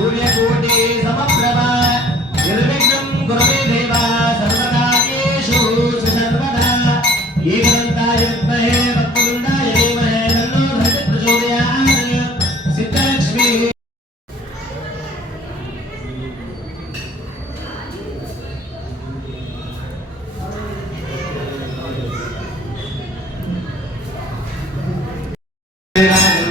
సూర్యకోటి సమప్రభ నిర్విఘ్నం గురవే దేవ సర్వకార్యేషు సుసర్వదా ఈగంతాయ మహే భక్తుండాయ దేవహే నన్నో భజ ప్రచోదయాన్ Siddhalakshmi Yeah.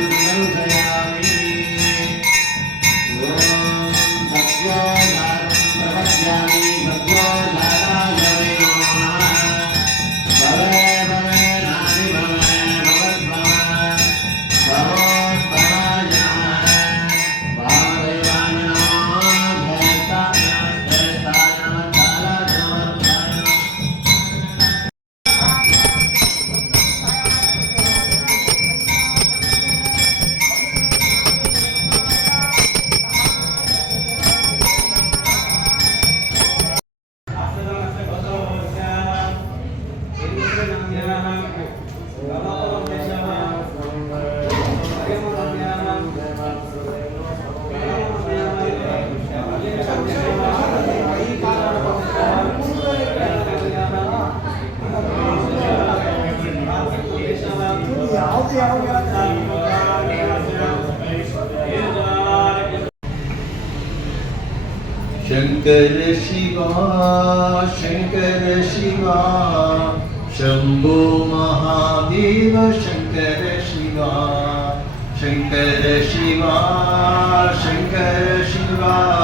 Shankar Shiva Shankar Shiva Shambho Mahadev Shankar Shiva Shankar Shiva Shankar Shiva.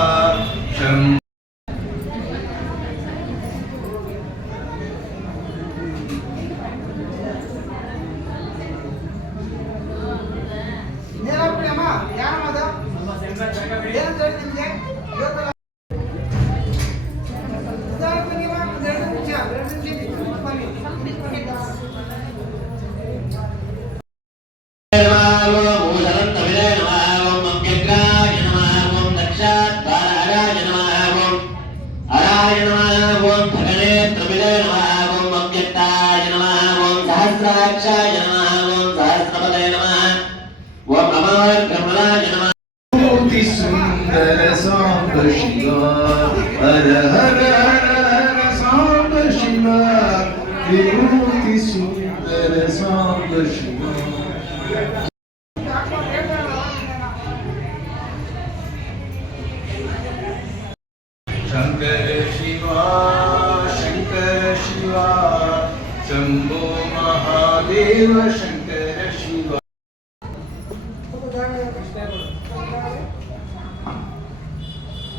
Shiva, Shambhu Mahadeva Shankar.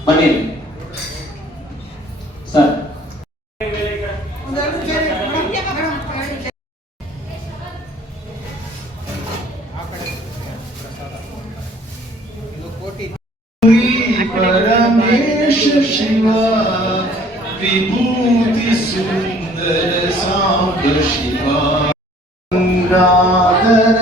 Patel sir Paramesh Shiva विभूति सुंदर सांब शिवा। गंगाधर